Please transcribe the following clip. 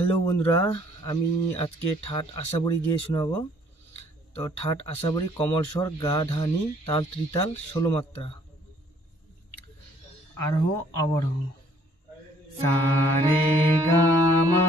হ্যালো বন্ধুরা, আমি আজকে ঠাট আশাবরী গিয়ে শোনাবো। তো ঠাট আশাবরী কমল স্বর গা ধানি তাল ত্রিতাল 16 মাত্রা। আরোহ অবরোহ। সা রে গা মা